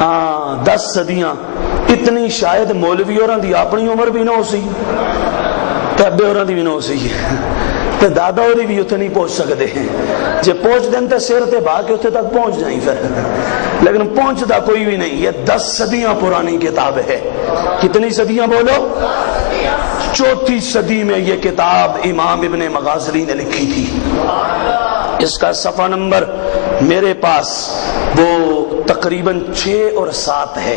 ہاں 10 صدیاں اتنی شاید مولوی اور دی اپنی عمر بھی نہ ہو سی تے ابے اور دی بھی نہ ہو سی تے دادا اور بھی اتنے نہیں پہنچ سکتے ہیں جے پہنچ دیں تے سیر تے بھا کے اتنے تک پہنچ جائیں پھر لیکن پہنچتا کوئی بھی نہیں. یہ 10 صدیاں پرانی کتاب ہے. کتنی صدیاں بولو؟ 4تھی صدی میں یہ کتاب امام ابن مغازلی نے لکھی تھی. اس کا صفحہ نمبر میرے پاس وہ تقریباً 6 اور 7 ہے.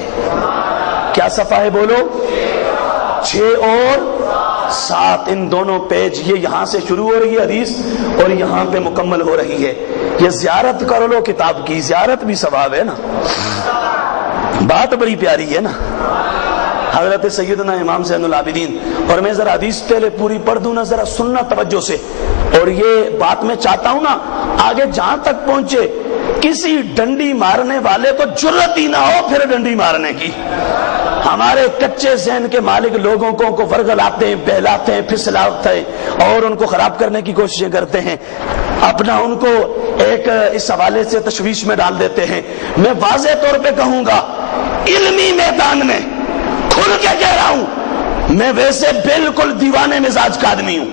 کیا صفحہ ہے بولو؟ 6 اور 7. ان دونوں پیج یہ یہاں سے شروع ہو رہی ہے حدیث اور یہاں پہ مکمل ہو رہی ہے. یہ زیارت کر لو کتاب کی, زیارت بھی ثواب ہے نا. بات بڑی پیاری ہے نا حضرت سیدنا امام زین العابدین. اور میں ذرا حدیث پہلے پوری پڑھ دوں نا, ذرا سننا توجہ سے. اور یہ بات میں چاہتا ہوں نا آگے جہاں تک پہنچے کسی ڈنڈی مارنے والے کو جرت ہی نہ ہو پھر ڈنڈی مارنے کی. ہمارے کچے ذہن کے مالک لوگوں کو ورگلاتے ہیں, بہلاتے ہیں, پھسلاتے ہیں اور ان کو خراب کرنے کی کوششیں کرتے ہیں, اپنا ان کو ایک اس حوالے سے تشویش میں ڈال دیتے ہیں. میں واضح طور پہ کہوں گا علمی میدان میں کھل کے کہہ رہا ہوں, میں ویسے بالکل دیوانے مزاج کا آدمی ہوں.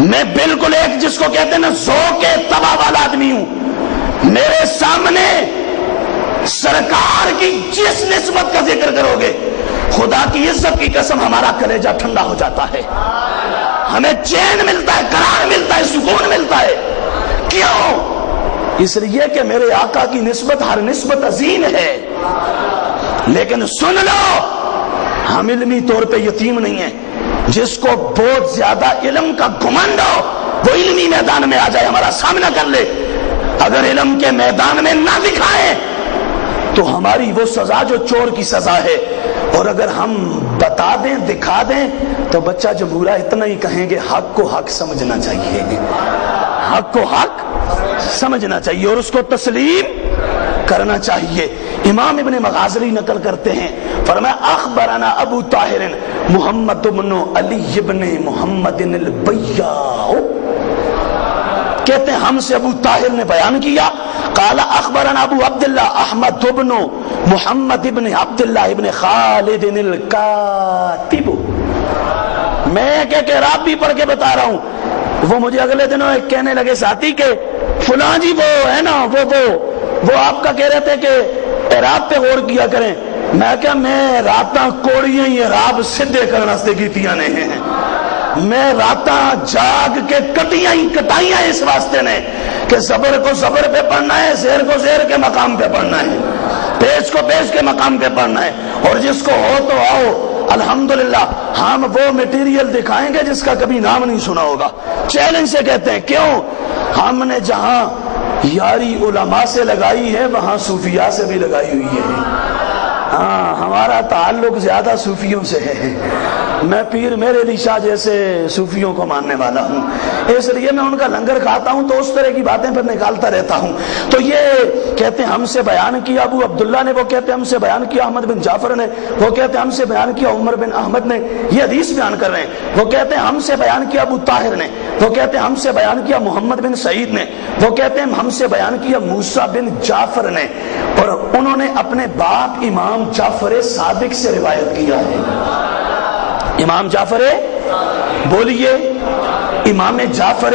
میں بالکل ایک جس کو کہتے ہیں نا ذوق طبع والا آدمی ہوں. میرے سامنے سرکار کی جس نسبت کا ذکر کرو گے خدا کی عزت کی قسم ہمارا کلیجہ ٹھنڈا ہو جاتا ہے, ہمیں چین ملتا ہے, قرار ملتا ہے, سکون ملتا ہے. کیوں؟ اس لیے کہ میرے آقا کی نسبت ہر نسبت عظیم ہے. لیکن سن لو ہم علمی طور پہ یتیم نہیں ہیں. جس کو بہت زیادہ علم کا گھمنڈ ہو وہ علمی میدان میں آ جائے, ہمارا سامنا کر لے. اگر علم کے میدان میں نہ دکھائے تو ہماری وہ سزا جو چور کی سزا ہے. اور اگر ہم بتا دیں دکھا دیں تو بچہ جو برا اتنا ہی کہیں گے حق کو حق سمجھنا چاہیے, حق کو حق سمجھنا چاہیے اور اس کو تسلیم کرنا چاہیے. امام ابن مغازلی نقل کرتے ہیں, فرمایا اخبرنا ابو طاہر محمد بن علی بن محمد البیاء, کہتے ہیں ہم سے ابو طاہر نے بیان کیا, قال اخبرنا ابو عبداللہ احمد بن محمد بن عبداللہ بن خالد الکاتب. میں کہ رات بھی پڑھ کے بتا رہا ہوں. وہ مجھے اگلے دنوں ایک کہنے لگے ساتھی کہ فلاں جی وہ ہے نا وہ آپ کا کہہ رہے تھے کہ اعراب پہ غور کیا کریں. میں کہا میں راتاں کوڑیاں ہی اعراب سدھے کرنا سے کیتیاں نے ہیں. میں راتاں جاگ کے کٹیاں ہی کٹائیاں اس واسطے نے کہ زبر کو زبر پہ پڑھنا ہے, زیر کو زیر کے مقام پہ پڑھنا ہے, پیش کو پیش کے مقام پہ پڑھنا ہے. اور جس کو ہو تو آؤ, الحمدللہ ہم وہ میٹیریل دکھائیں گے جس کا کبھی نام نہیں سنا ہوگا. چیلنج سے کہتے ہیں, کیوں؟ ہم نے جہاں یاری علماء سے لگائی ہے وہاں صوفیاء سے بھی لگائی ہوئی ہے. ہاں ہمارا تعلق زیادہ صوفیوں سے ہے. میں پیر میرے علی شاہ جیسے صوفیوں کو ماننے والا ہوں, اس لیے میں ان کا لنگر کھاتا ہوں تو اس طرح کی باتیں پر نکالتا رہتا ہوں. تو یہ کہتے ہیں ہم سے بیان کیا ابو عبداللہ نے, وہ کہتے ہیں ہم سے بیان کیا احمد بن جعفر نے, وہ کہتے ہیں ہم سے بیان کیا عمر بن احمد نے. یہ حدیث بیان کر رہے ہیں. وہ کہتے ہیں ہم سے بیان کیا ابو طاہر نے, وہ کہتے ہیں ہم سے بیان کیا محمد بن سعید نے, وہ کہتے ہیں ہم سے بیان کیا موسیٰ بن جعفر نے. اور انہوں نے اپنے باپ امام جعفر صادق سے روایت کیا ہے. امام جعفر بولیے, امام جعفر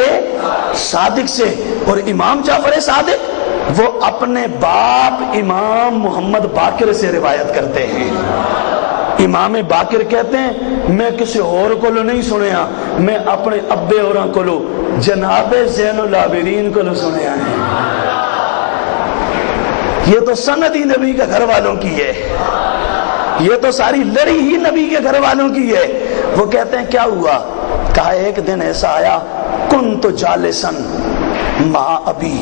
صادق سے. اور امام جعفر صادق وہ اپنے باپ امام محمد باقر سے روایت کرتے ہیں. امام باقر کہتے ہیں میں کسی اور کو نہیں سنیا, میں اپنے ابے اوراں کو جناب زین العابدین کو سنیا ہے. یہ تو سند ہی نبی کے گھر والوں کی ہے, یہ تو ساری لڑی ہی نبی کے گھر والوں کی ہے. وہ کہتے ہیں کیا ہوا؟ کہا ایک دن ایسا آیا کنت جالسن مع ابی,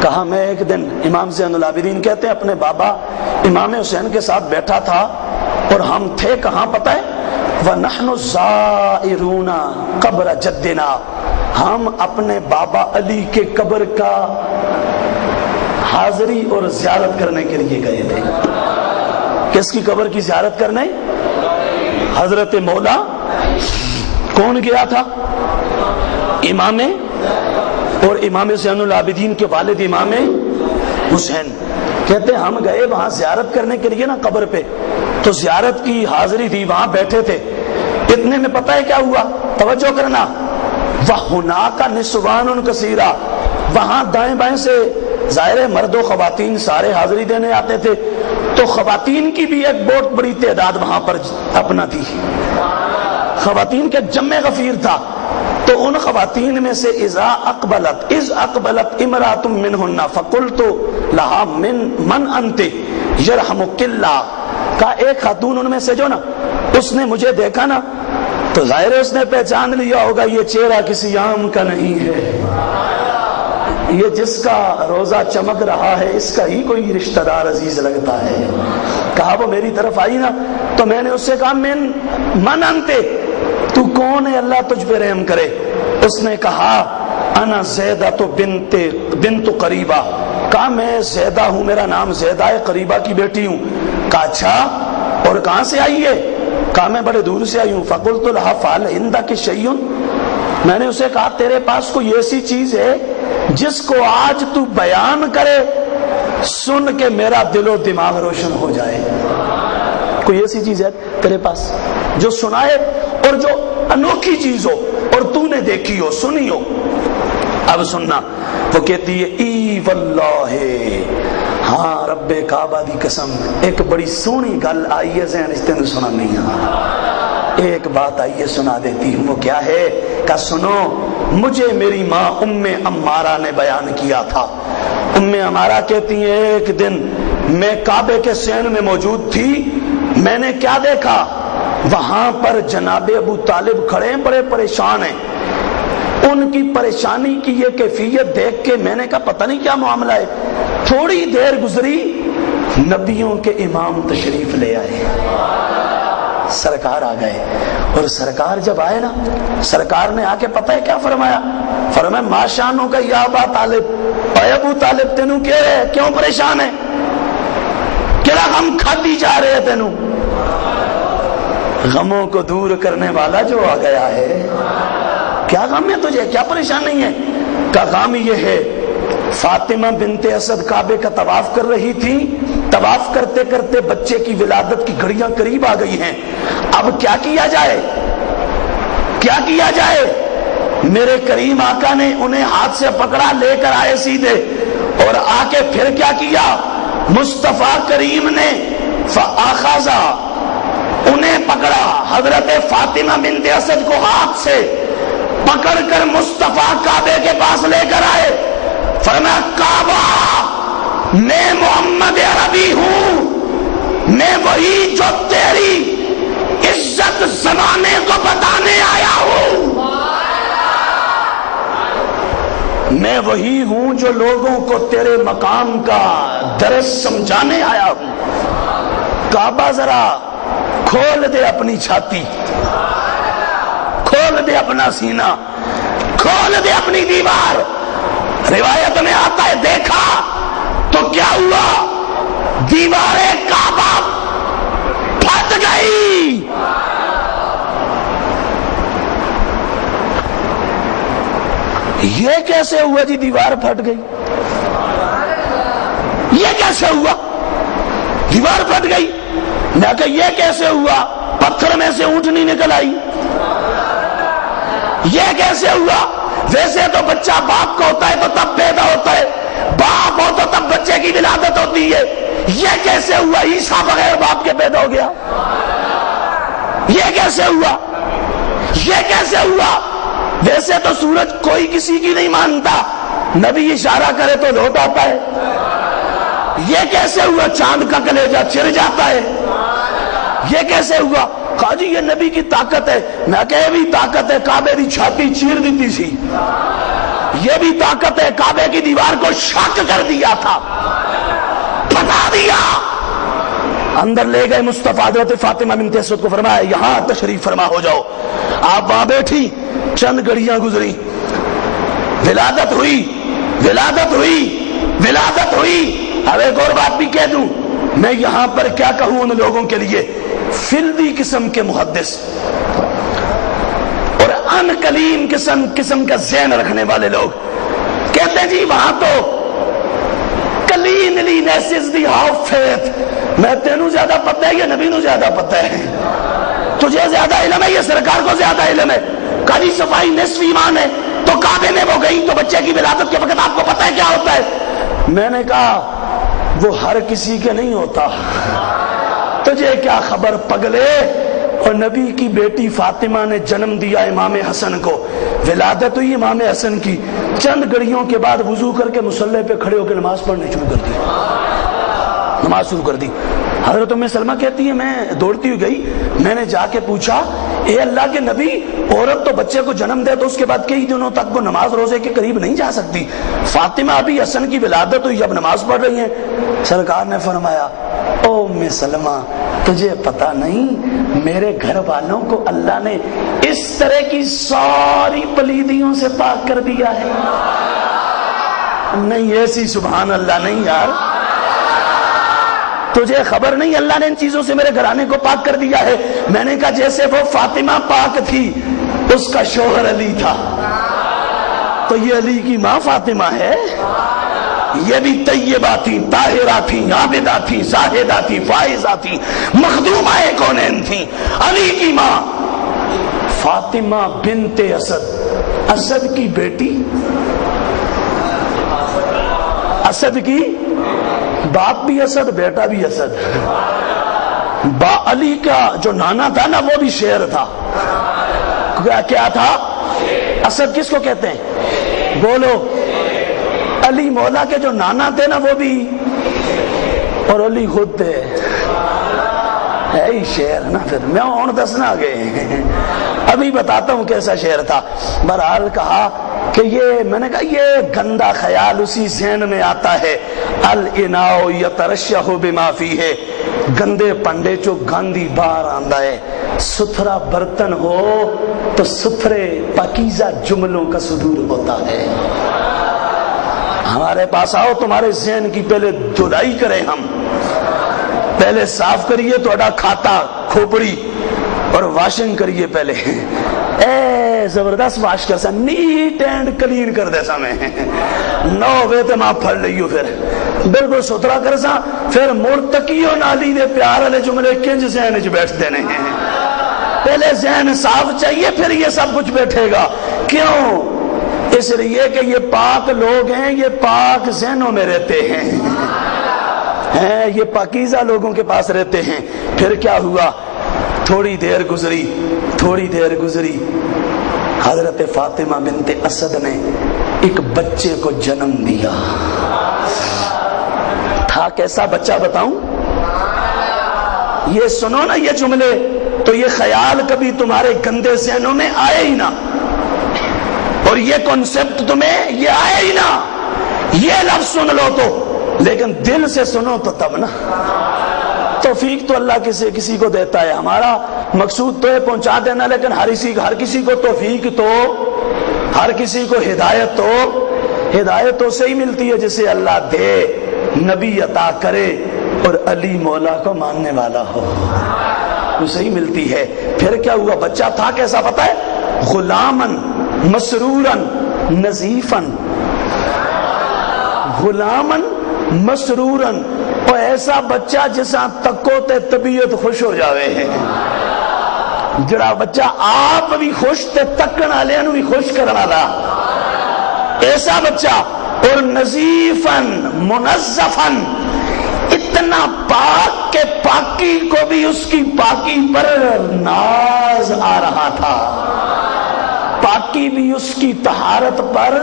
کہا میں ایک دن, امام زین العابدین کہتے ہیں اپنے بابا امام حسین کے ساتھ بیٹھا تھا اور ہم تھے کہاں پتہ ہے؟ وَنَحْنُ زَائِرُونَ قبر جدنا, ہم اپنے بابا علی کے قبر کا حاضری اور زیارت کرنے کے لیے گئے تھے. کس کی قبر کی زیارت کرنے؟ حضرت مولا. کون گیا تھا؟ امام زین العابدین کے والد امام حسین. کہتے ہیں ہم گئے وہاں زیارت کرنے کے لیے نا قبر پہ، تو زیارت کی حاضری تھی، وہاں بیٹھے تھے، اتنے میں پتہ ہے کیا ہوا؟ توجہ کرنا، وَهُنَاكَ نِسْوَانٌ كَثِيرٌ، وہاں دائیں بائیں سے ظاہر مرد و خواتین سارے حاضری دینے آتے تھے، تو خواتین کی بھی ایک بہت بڑی تعداد وہاں پر اپنا تھی، خواتین کا جمع غفیر تھا۔ تو ان خواتین میں سے اذ اقبلت امرأة منہن فقلت لها من انت یرحمک اللہ، کا ایک خاتون ان میں سے جو نا اس نے مجھے دیکھا نا تو ظاہر ہے اس نے پہچان لیا ہوگا یہ چہرہ کسی عام کا نہیں ہے، یہ جس کا روزہ چمک رہا ہے اس کا ہی کوئی رشتہ دار عزیز لگتا ہے۔ کہا وہ میری طرف آئی نا تو میں نے اس سے کہا من انتے، تو کون ہے اللہ تجھ پہ رحم کرے؟ اس نے کہا انا زیدہ تو بنت قریبہ، کہا میں زیدہ ہوں، میرا نام زیدہ ہے، قریبہ کی بیٹی ہوں۔ کہا اچھا اور کہاں سے آئی ہے؟ کہا میں بڑے دور سے آئی ہوں۔ فقلت لها فعل عندك شيء، میں نے اسے کہا تیرے پاس کوئی ایسی چیز ہے جس کو آج تو بیان کرے سن کے میرا دل و دماغ روشن ہو جائے؟ کوئی ایسی چیز ہے تیرے پاس جو سنائے اور جو انوکھی چیز ہو اور تو نے دیکھی ہو سنی ہو؟ اب سننا، وہ کہتی ہے ای واللہ، ہاں رب کعبہ دی قسم ایک بڑی سونی گل آئی ہے ذہن اس نے سنا نہیں ہے، ایک بات آئیے سنا دیتی ہوں۔ وہ کیا ہے؟ کہ سنو، مجھے میری ماں ام عمارہ نے بیان کیا تھا۔ ام عمارہ کہتی ہیں ایک دن میں کعبے کے سین میں موجود تھی، میں نے کیا دیکھا؟ وہاں پر جناب ابو طالب کھڑے ہیں، بڑے پریشان ہیں، ان کی پریشانی کی یہ کیفیت دیکھ کے میں نے کہا پتہ نہیں کیا معاملہ ہے۔ تھوڑی دیر گزری، نبیوں کے امام تشریف لے آئے، سرکار آ گئے، اور سرکار جب آئے نا سرکار نے آ کے پتہ ہے کیا فرمایا؟ فرمایا ما شانو کا یا ابا طالب، اے ابو طالب تینوں کیا ہے، کیوں پریشان ہے، کیا غم کھاتی جا رہے ہیں تینوں؟ غموں کو دور کرنے والا جو آ گیا ہے، کیا غم ہے تجھے، کیا پریشانی ہے؟ کا غم یہ ہے فاطمہ بنت اسد کعبے کا طواف کر رہی تھی، طواف کرتے کرتے بچے کی ولادت کی گھڑیاں قریب آ گئی ہیں، اب کیا کیا جائے، کیا کیا جائے؟ میرے کریم آقا نے انہیں ہاتھ سے پکڑا، لے کر آئے سیدھے، اور آ کے پھر کیا کیا؟ مصطفیٰ کریم نے فآخذا، انہیں پکڑا، حضرت فاطمہ بنت اسد کو ہاتھ سے پکڑ کر مصطفیٰ کعبے کے پاس لے کر آئے، فرمایا کعبہ میں محمد عربی ہوں، میں وہی جو تیری عزت زمانے کو بتانے آیا ہوں، میں وہی ہوں جو لوگوں کو تیرے مقام کا درس سمجھانے آیا ہوں۔ کعبہ ذرا کھول دے اپنی چھاتی، کھول دے اپنا سینہ، کھول دے اپنی دیوار۔ روایت میں آتا ہے دیکھا تو کیا ہوا؟ دیوار کعبہ پھٹ گئی۔ یہ کیسے ہوا جی دیوار پھٹ گئی؟ یہ کیسے ہوا دیوار پھٹ گئی؟ میں کہا یہ کیسے ہوا؟ پتھر میں سے اونٹنی نکل آئی۔ یہ کیسے ہوا؟ ویسے تو بچہ باپ کا ہوتا ہے تو تب پیدا ہوتا ہے، باپ ہو تو تب بچے کی ولادت ہوتی ہے۔ یہ کیسے ہوا عیسیٰ بغیر باپ کے پیدا ہو گیا؟ یہ کیسے ہوا؟ یہ کیسے ہوا؟ ویسے تو سورج کوئی کسی کی نہیں مانتا، نبی اشارہ کرے تو لوٹ آتا ہے۔ یہ کیسے ہوا؟ چاند کا کلیجہ چر جاتا ہے۔ یہ کیسے ہوا؟ کہا جی یہ نبی کی طاقت ہے۔ میں کہے بھی طاقت ہے، کعبے دی چھاتی چیر دیتی سی۔ یہ بھی طاقت ہے، کعبے کی دیوار کو شک کر دیا تھا، پھٹا دیا۔ اندر لے گئے مصطفیٰ، حضرت فاطمہ بنت اسد کو فرمایا یہاں تشریف فرما ہو جاؤ۔ آپ وہاں بیٹھی، چند گھڑیاں گزری، ولادت ہوئی، ولادت ہوئی، ولادت ہوئی۔ اب ایک اور بات بھی کہہ دوں، میں یہاں پر کیا کہوں ان لوگوں کے لیے، فلدی قسم کے محدث اور ان کلیم قسم کا ذہن رکھنے والے لوگ کہتے ہیں جی وہاں تو کلیم finally nesses the half faith. میں تینوں زیادہ پتہ ہے یا نبی نو زیادہ پتہ ہے؟ تجھے زیادہ علم ہے یا سرکار کو زیادہ علم ہے؟ قاضی صفائی نصف ایمان ہے تو کعبے میں وہ گئی تو بچے کی ولادت کے وقت آپ کو پتہ ہے کیا ہوتا ہے؟ میں نے کہا وہ ہر کسی کے نہیں ہوتا، تجھے کیا خبر پگلے؟ اور نبی کی بیٹی فاطمہ نے جنم دیا امام حسن کو، ولادت ہوئی امام حسن کی، چند گھڑیوں کے بعد وضو کر کے مصلی پہ کھڑے ہو کے نماز پڑھنے شروع کر دی، نماز شروع کر دی۔ حضرت ام سلمہ کہتی ہے میں دوڑتی ہوئی گئی، میں نے جا کے پوچھا اے اللہ کے نبی، عورت تو بچے کو جنم دے تو اس کے بعد کئی دنوں تک وہ نماز روزے کے قریب نہیں جا سکتی، فاطمہ ابھی حسن کی ولادت ہوئی اب نماز پڑھ رہی ہیں۔ سرکار نے فرمایا او ام سلمہ تجھے پتا نہیں میرے گھر والوں کو اللہ نے اس طرح کی ساری پلیدیوں سے پاک کر دیا ہے؟ نہیں ایسی سبحان اللہ نہیں یار، تجھے خبر نہیں اللہ نے ان چیزوں سے میرے گھرانے کو پاک کر دیا ہے؟ میں نے کہا جیسے وہ فاطمہ پاک تھی اس کا شوہر علی تھا، تو یہ علی کی ماں فاطمہ ہے، یہ بھی طیبہ تھی، طاہرہ تھی، عابدہ تھی، زاہدہ تھی، فائزہ تھی، مخدومہ کونین تھی۔ علی کی ماں فاطمہ بنت اسد، اسد کی بیٹی، اسد کی باپ بھی اسد بیٹا بھی اسد، علی کا جو نانا تھا نا وہ بھی شیر تھا، کیا تھا؟ اسد کس کو کہتے ہیں بولو؟ علی مولا کے جو نانا تھے نا وہ بھی، اور علی خود تھے، ہے ہی شیر نا۔ پھر میں اور دسنا گئے، ابھی بتاتا ہوں کیسا شیر تھا۔ بہرحال کہا کہ یہ، میں نے کہا یہ گندا خیال اسی ذہن میں آتا ہے، الاناؤ یترشح بما فیہ، گندے پنڈے چو گاندھی باہر آندا ہے، ستھرا برتن ہو تو ستھرے پاکیزہ جملوں کا صدور ہوتا ہے۔ ہمارے پاس آؤ، تمہارے ذہن کی پہلے دھلائی کریں، ہم پہلے صاف کریے توڑا کھاتا کھوپڑی اور واشنگ کریے پہلے، اے زبردست واش کر سا، نیٹ اینڈ کلین کر دے سا، میں نو ویتے ماں پھڑ لئیو، پھر بالکل ستھرا کر سا، پھر مرتقیوں نالی دے پیار والے جملے کنج ذہن جو بیٹھ دینے ہیں۔ پہلے ذہن صاف چاہیے پھر یہ سب کچھ بیٹھے گا۔ کیوں؟ اس لیے کہ یہ پاک لوگ ہیں، یہ پاک ذہنوں میں رہتے ہیں، یہ پاکیزہ لوگوں کے پاس رہتے ہیں۔ پھر کیا ہوا؟ تھوڑی دیر گزری، حضرت فاطمہ بنت اسد نے ایک بچے کو جنم دیا۔ تھا کیسا بچہ بتاؤں؟ یہ سنو نا یہ جملے تو یہ خیال کبھی تمہارے گندے ذہنوں میں آئے ہی نہ، اور یہ کنسپٹ تمہیں یہ آئے ہی نہ، یہ لفظ سن لو تو، لیکن دل سے سنو تو تب نا۔ توفیق تو اللہ کسی کو دیتا ہے، ہمارا مقصود تو ہے پہنچا دینا، لیکن ہر کسی کو توفیق تو، ہر کسی کو ہدایت تو سے ہی ملتی ہے جسے اللہ دے، نبی عطا کرے اور علی مولا کو ماننے والا ہو، اسے ہی ملتی ہے۔ پھر کیا ہوا؟ بچہ تھا کیسا پتا ہے؟ غلامن مسرورن نظیفن، غلامن مسرورن، اور ایسا بچہ جسا تکو تے طبیعت خوش ہو جاوے ہے، جڑا بچہ آپ بھی خوش تے تکن والے نو بھی خوش کرنا والا، ایسا بچہ، اور نظیفن منظفن، اتنا پاک کہ پاکی کو بھی اس کی پاکی پر ناز آ رہا تھا، پاکی بھی اس کی طہارت پر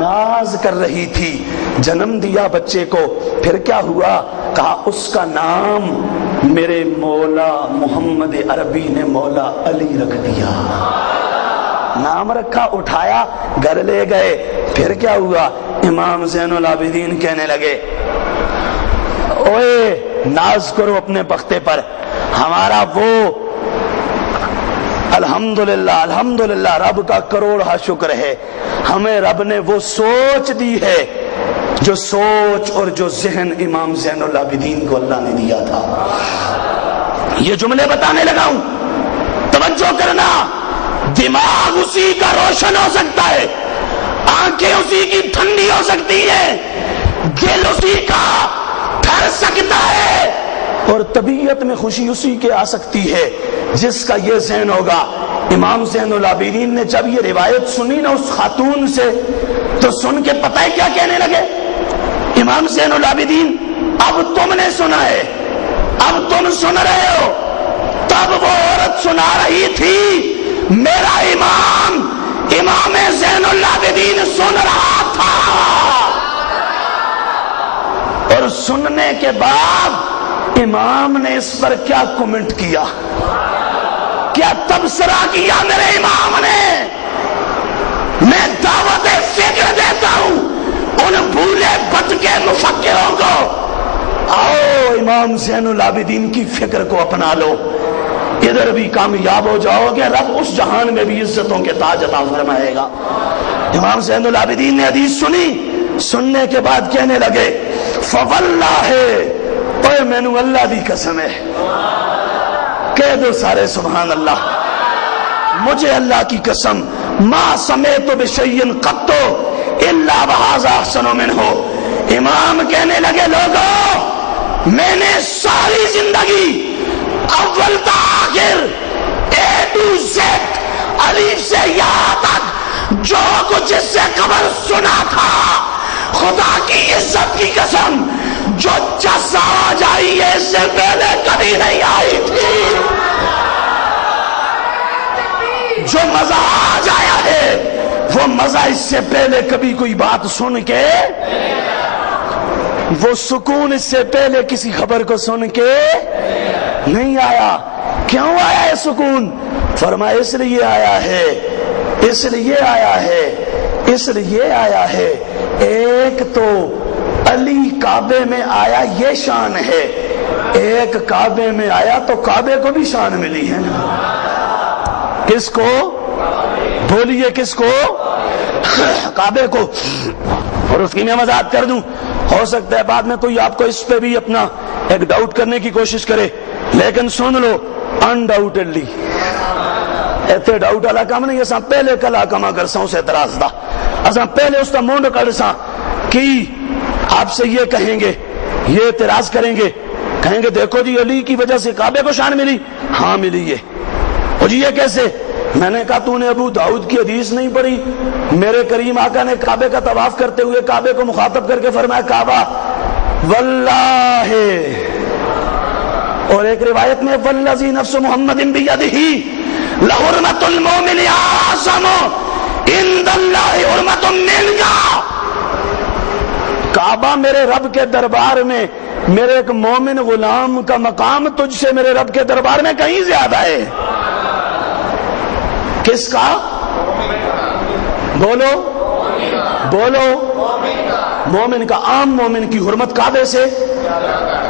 ناز کر رہی تھی۔ جنم دیا بچے کو، پھر کیا ہوا؟ کہا اس کا نام میرے مولا محمد عربی نے مولا علی رکھ دیا، نام رکھا، اٹھایا، گھر لے گئے۔ پھر کیا ہوا؟ امام زین العابدین کہنے لگے اوئے ناز کرو اپنے بختے پر، ہمارا وہ الحمدللہ رب کا کروڑا شکر ہے، ہمیں رب نے وہ سوچ دی ہے جو سوچ اور جو ذہن امام زین العابدین کو اللہ نے دیا تھا۔ یہ جملے بتانے لگا ہوں، توجہ کرنا، دماغ اسی کا روشن ہو سکتا ہے، آنکھیں اسی کی ٹھنڈی ہو سکتی ہیں، دل اسی کا ٹھہر سکتا ہے اور طبیعت میں خوشی اسی کے آ سکتی ہے جس کا یہ ذہن ہوگا۔ امام زین العابدین نے جب یہ روایت سنی نا اس خاتون سے تو سن کے پتہ ہے کیا کہنے لگے؟ امام زین العابدین اب تم نے سنا ہے، اب تم سن رہے ہو، تب وہ عورت سنا رہی تھی، میرا امام امام زین العابدین سن رہا تھا۔ اور سننے کے بعد امام نے اس پر کیا کومنٹ کیا، کیا تبصرہ کیا میرے امام نے؟ میں دعوت فکر دیتا ہوں ان بھولے بھٹکے مفکروں کو، آؤ امام زین العابدین کی فکر کو اپنا لو، ادھر بھی کامیاب ہو جاؤ گے، رب اس جہان میں بھی عزتوں کے تاج عطا فرمائے گا۔ امام زین العابدین نے حدیث سنی، سننے کے بعد کہنے لگے فواللہ، اوے مینوں اللہ دی قسم ہے، کہہ دو سارے سبحان اللہ، مجھے اللہ کی قسم، ما سمیت بشیء قط الا وھذا احسن منہ۔ امام کہنے لگے لوگوں، میں نے ساری زندگی اول تا آخر اے ٹو زیڈ الف سے یا تک جو کچھ اس سے خبر سنا تھا، خدا کی عزت کی قسم جو چس آواز آئی ہے اس سے پہلے کبھی نہیں آئی تھی، جو مزہ آج آیا ہے وہ مزہ اس سے پہلے کبھی کوئی بات سن کے، وہ سکون اس سے پہلے کسی خبر کو سن کے نہیں آیا۔ کیوں آیا ہے سکون؟ فرمایا اس لیے آیا ہے، اس لیے آیا ہے، اس لیے آیا ہے، ایک تو علی کعبے میں آیا یہ شان ہے، ایک کعبے میں آیا تو کعبے کو بھی شان ملی ہے نا۔ کس کو بولیے، کس کو؟ کعبے کو۔ اور اس کی میں وضاحت کر دوں، ہو سکتا ہے بعد میں کوئی آپ کو اس پہ بھی اپنا ایک ڈاؤٹ کرنے کی کوشش کرے، لیکن سن لو انڈاؤٹڈلی ایتھے ڈاؤٹ والا کام نہیں، اساں پہلے کلا کما کرساں اس اعتراض دا، اساں پہلے اس کا مونڈ کڑساں کی آپ سے یہ کہیں گے، یہ اعتراض کریں گے، کہیں گے دیکھو جی علی کی وجہ سے کعبے کو شان ملی، ہاں ملی ہے، اور جی یہ کیسے؟ میں نے کہا تو نے ابو داؤد کی حدیث نہیں پڑھی؟ میرے کریم آقا نے کعبے کا طواف کرتے ہوئے کعبے کو مخاطب کر کے فرمایا کعبہ واللہ، اور ایک روایت میں والذی نفس محمد بیدہ لحرمت المؤمن اعظم عند اللہ حرمت منک۔ کعبہ میرے رب کے دربار میں، میرے ایک مومن غلام کا مقام تجھ سے میرے رب کے دربار میں کہیں زیادہ ہے۔ کس کا؟ بولو بولو، مومن کا۔ عام مومن کی حرمت کعبے سے،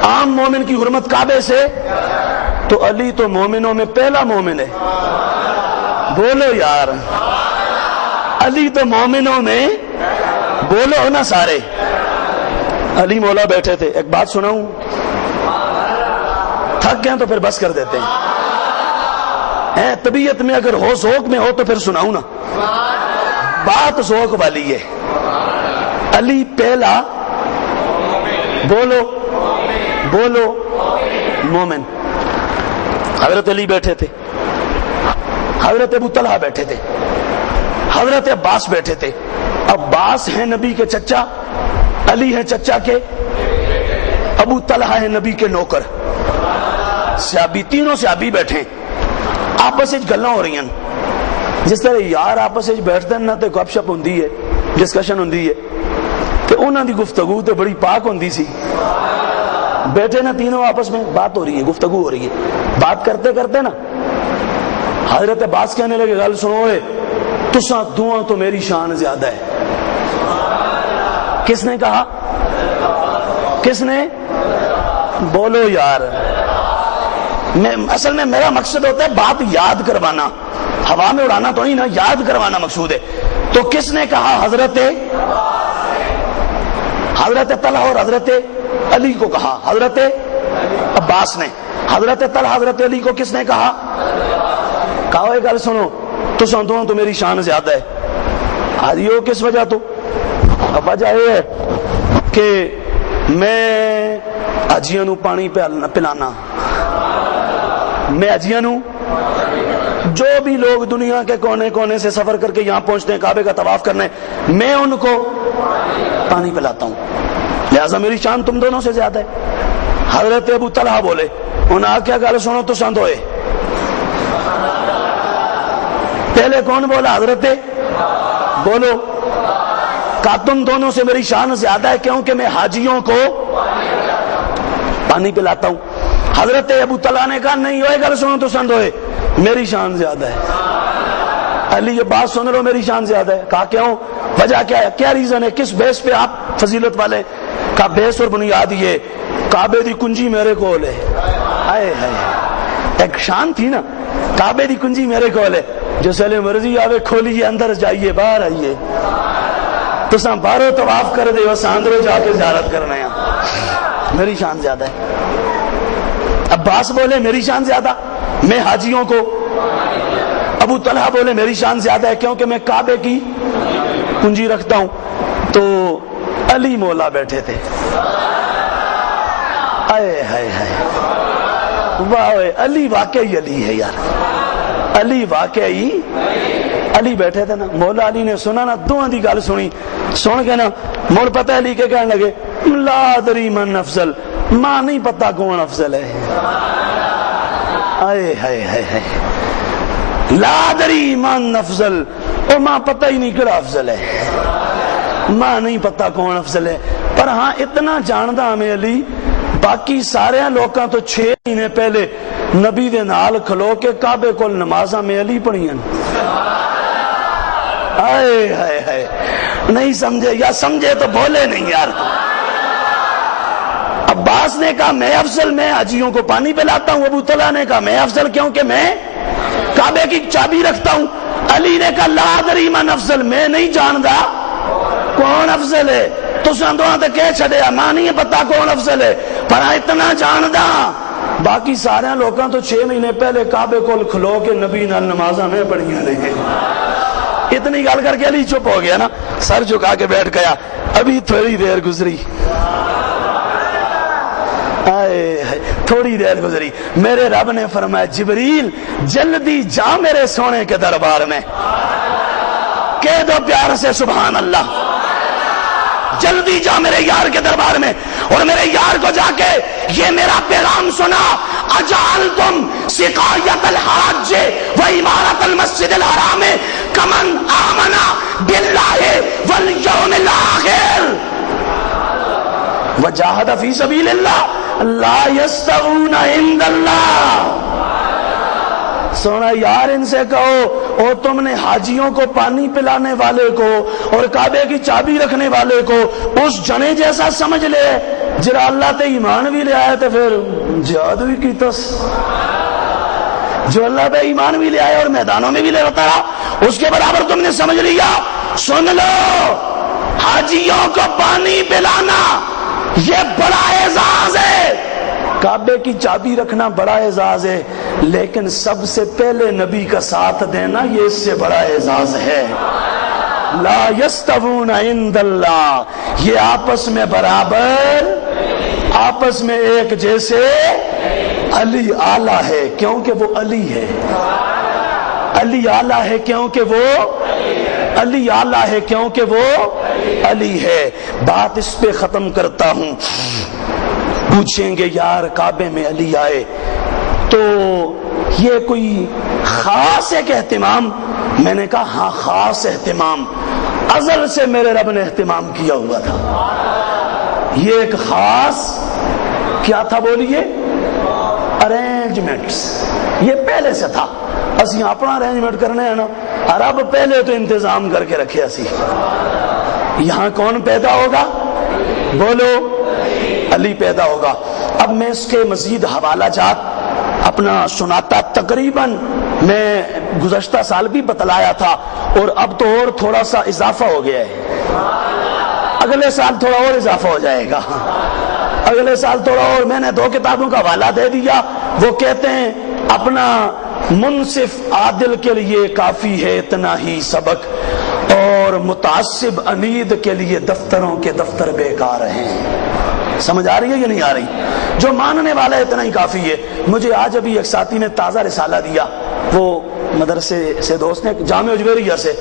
عام مومن کی حرمت کعبے سے، تو علی تو مومنوں میں پہلا مومن ہے، بولو یار، علی تو مومنوں میں، بولو نا سارے۔ علی مولا بیٹھے تھے، ایک بات سناؤں، تھک گئے تو پھر بس کر دیتے ہیں، طبیعت میں اگر ہو، ذوق میں ہو تو پھر سناؤں نا، بات ذوق والی ہے۔ علی پہلا، بولو بولو، مومن۔ حضرت علی بیٹھے تھے، حضرت ابو طلحہ بیٹھے تھے، حضرت عباس بیٹھے تھے۔ عباس ہیں نبی کے چچا، علی ہیں چچا کے، ابو طلحہ ہیں نبی کے نوکر، صحابی، تینوں صحابی بیٹھے، آپس وچ گلاں ہو رہی ہیں، جس طرح یار آپس وچ بیٹھتے ہیں نا تے گپ شپ ہوندی ہے، ڈسکشن ہوندی ہے، تے انہاں دی گفتگو تے بڑی پاک ہوندی سی۔ بیٹھے نا تینوں آپس میں، بات ہو رہی ہے، گفتگو ہو رہی ہے، بات کرتے کرتے نا حضرت عباس کہنے لگے گل سنو اے، تساں دعاں تو میری شان زیادہ ہے۔ کس نے کہا؟ کس نے؟ بولو یار، اصل میں میرا مقصد ہوتا ہے بات یاد کروانا، ہوا میں اڑانا تو نہیں نا، یاد کروانا مقصود ہے۔ تو کس نے کہا؟ حضرت طلحہ اور حضرت علی کو کہا، حضرت عباس نے۔ حضرت طلحہ حضرت علی کو کس نے کہا؟ کہا گل سنو، تساں دونوں تو میری شان زیادہ ہے۔ آدیو کس وجہ تو؟ وجہ یہ ہے کہ میں حاجیاں نو پانی پلانا، میں حاجیاں نو، جو بھی لوگ دنیا کے کونے کونے سے سفر کر کے یہاں پہنچتے ہیں کعبے کا طواف کرنے، میں ان کو پانی پلاتا ہوں، لہذا میری شان تم دونوں سے زیادہ ہے۔ حضرت ابو طلحہ بولے، انہاں کیا گل سنو تو سند ہوئے، پہلے کون بولا؟ حضرت بولو، کہا تم دونوں سے میری شان زیادہ ہے کیونکہ میں حاجیوں کو پانی پلاتا ہوں۔ حضرت ابو طلحہ نے کہا نہیں ہوئے، گل سنو تو سند ہوئے، میری شان زیادہ ہے۔ علی یہ بات سن لو، میری شان زیادہ ہے۔ کہا کیوں؟ وجہ کیا ہے؟ کیا ریزن ہے؟ کس بیس پہ آپ فضیلت والے؟ کہا بیس اور بنیاد یہ، کعبے دی کنجی میرے کول ہے۔ آئے ہائے، ایک شان تھی نا، کعبے دی کنجی میرے کول ہے، جو سلے مرضی آوے کھولیے، اندر جائیے، باہر آئیے، تو ساں بارو طواف کر دے، وساں اندروں جا کے زیارت کرنا ہے، میری شان زیادہ ہے۔ عباس بولے میری شان زیادہ، میں حاجیوں کو۔ ابو طلحہ بولے میری شان زیادہ ہے کیونکہ میں کعبے کی کنجی رکھتا ہوں۔ تو علی مولا بیٹھے تھے، آئے ہائے ہائے، واہ، علی واقعی علی ہے یار، علی واقعی علی بیٹھے تھے نا۔ مولا علی نے سنا نا، دو دی گل سنی، سن کے نا مڑ پتہ علی کے کہنے لگے لا ادری من افضل، ماں نہیں پتا کون افضل ہے۔ آئے ہائے ہائے ہائے، لا ادری من افضل، او ماں پتہ ہی نہیں کہڑا افضل ہے، ماں نہیں پتا کون افضل ہے۔ پر ہاں اتنا جاندا ہمیں علی، باقی سارے لوکاں تو 6 مہینے پہلے نبی دے نال کھلو کے کعبے کول نمازاں میں علی پڑھیاں۔ آئے ہائے ہائے، نہیں سمجھے یا سمجھے تو بولے نہیں یار۔ عباس نے کہا میں افضل، میں حاجیوں کو پانی پلاتا ہوں۔ ابو طلحہ نے کہا میں افضل کیونکہ میں کعبے کی چابی رکھتا ہوں۔ علی نے کہا لا ادری من افضل، میں نہیں جاندا کون افضل ہے، تو سندواں تے کہہ چھڑیا، ماں نہیں پتا کون افضل ہے، پر اتنا جاندا باقی سارے لوکاں تو 6 مہینے پہلے کعبے کول کھلو کے نبی نال نمازاں میں پڑھیاں نے۔ اتنی گل کر کے علی چپ ہو گیا نا، سر جھکا کے بیٹھ گیا۔ ابھی تھوڑی دیر گزری، تھوڑی دیر گزری، میرے رب نے فرمایا جبریل جلدی جا میرے سونے کے دربار میں، کہہ دو پیار سے سبحان اللہ، جلدی جا میرے یار کے دربار میں، اور میرے یار کو جا کے یہ میرا پیغام سنا، اجعلتم سقایت الحاج و عمارت المسجد الحرام کمن آمن باللہ والیوم الاخر وجاہد فی سبیل اللہ لا یستوون عند اللہ۔ سونا یار ان سے کہو، اور تم نے حاجیوں کو پانی پلانے والے کو اور کعبے کی چابی رکھنے والے کو اس جنے جیسا سمجھ لے جرا اللہ تے ایمان بھی لے آئے، تو پھر جہاد بھی کیتس، جو اللہ پہ ایمان بھی لے آئے اور میدانوں میں بھی لے رہتا رہا، اس کے برابر تم نے سمجھ لیا۔ سن لو، حاجیوں کو پانی پلانا یہ بڑا اعزاز ہے، کعبے کی چابی رکھنا بڑا اعزاز ہے، لیکن سب سے پہلے نبی کا ساتھ دینا یہ اس سے بڑا اعزاز ہے۔ لا یستوون عند اللہ، یہ آپس میں برابر، آپس میں ایک جیسے۔ علی اعلیٰ ہے کیونکہ وہ علی ہے، علی اعلیٰ ہے کیونکہ وہ علی اعلیٰ ہے کیونکہ وہ علی ہے۔ بات اس پہ ختم کرتا ہوں۔ پوچھیں گے یار کعبے میں علی آئے تو یہ کوئی خاص ایک اہتمام؟ میں نے کہا ہاں خاص اہتمام، ازل سے میرے رب نے اہتمام کیا ہوا تھا۔ یہ ایک خاص کیا تھا بولیے؟ ارینجمنٹس، یہ پہلے سے تھا، اسی اپنا ارینجمنٹ کرنے ہیں نا، عرب پہلے تو انتظام کر کے رکھے اسی۔ یہاں کون پیدا ہوگا؟ بولو، علی پیدا ہوگا۔ اب میں اس کے مزید حوالہ جات اپنا سناتا، تقریباً میں گزشتہ سال بھی بتلایا تھا، اور اب تو اور تھوڑا سا اضافہ ہو گیا ہے، اگلے سال تھوڑا اور اضافہ ہو جائے گا، اگلے سال تھوڑا اور۔ میں نے 2 کتابوں کا حوالہ دے دیا، وہ کہتے ہیں اپنا منصف عادل کے لیے کافی ہے اتنا ہی سبق، اور اور متعصب امید کے لیے دفتروں کے دفتر بیکار ہیں. سمجھ آ رہی ہے یا نہیں آ رہی؟ جو ماننے والا ہے اتنا ہی کافی ہے. مجھے آج ابھی ایک ساتھی نے تازہ رسالہ دیا، وہ مدرسے سے دوست نے، جامعہ اجویریہ سے،